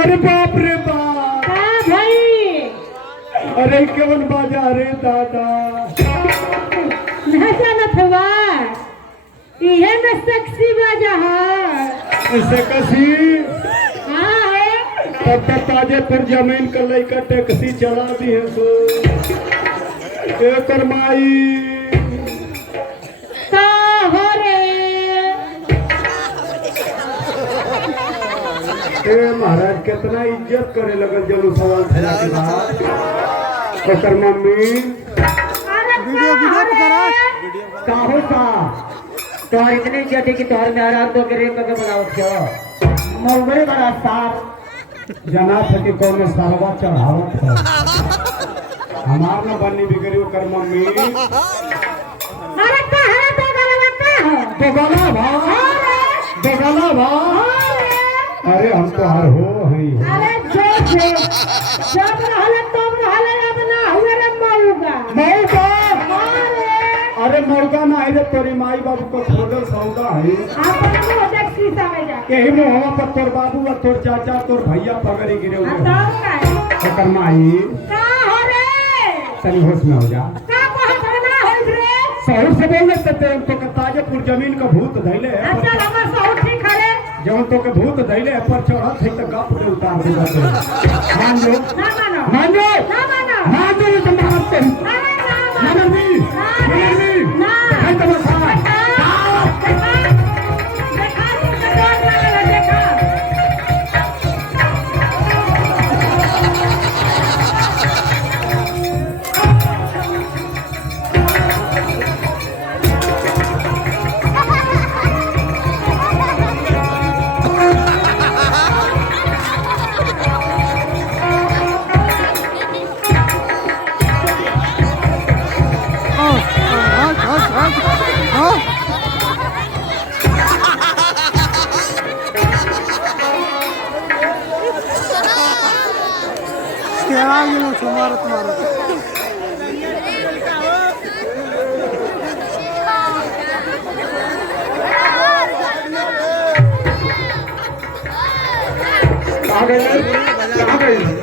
अरे बाप रे बाप भाई अरे केवन बाजा रे दादा नहीं जानत हुआ इहे में सेक्सी बाजा है ऐसे कसी हाँ है तब तक ताजेपुर जमीन कर लइका टैक्सी चला दी है सो एकर माई का हो रे ए महाराज कितना इज्जत करे लगल जलू सवाल फैला के बाद ओकर मम्मी वीडियो का हो सा तोहर इतनी इज्जत है कि तोहर में आराम तो करे करके बनाओ क्यों मौबरे बड़ा साफ जना था कि कौन सरवा चढ़ावत है हमार न बनी बिगड़ी ओकर मम्मी अरे का है तो गलवा का है दोगला भा अरे हम तो हर हो हई अरे जब रहले तब रहले अब ना हुए रे मौगा मौका अरे अरे मुर्गा ना है रे तोरी माई बाबू को खोदल सौदा है आपन को देख शीशा में जा यही मोहवा पर तोर बाबू और तोर चाचा तोर भैया पगड़ी गिरे हुए बताओ का है ओकर माई का हो रे तनी होश में हो जा का कहत ना होई रे सहूर से बोल सकते तो के ताजेपुर जमीन का भूत धैले है अच्छा हमर सहूर ठीक है जौन तो के भूत धैले है पर चढ़त है तो गप पे उतार दे जाते मान लो ना मानो मान लो ना मानो मान लो तो मारते हैं अरे ना नरमी नरमी ना है तो बस कहाँ गए तो कहाँ गए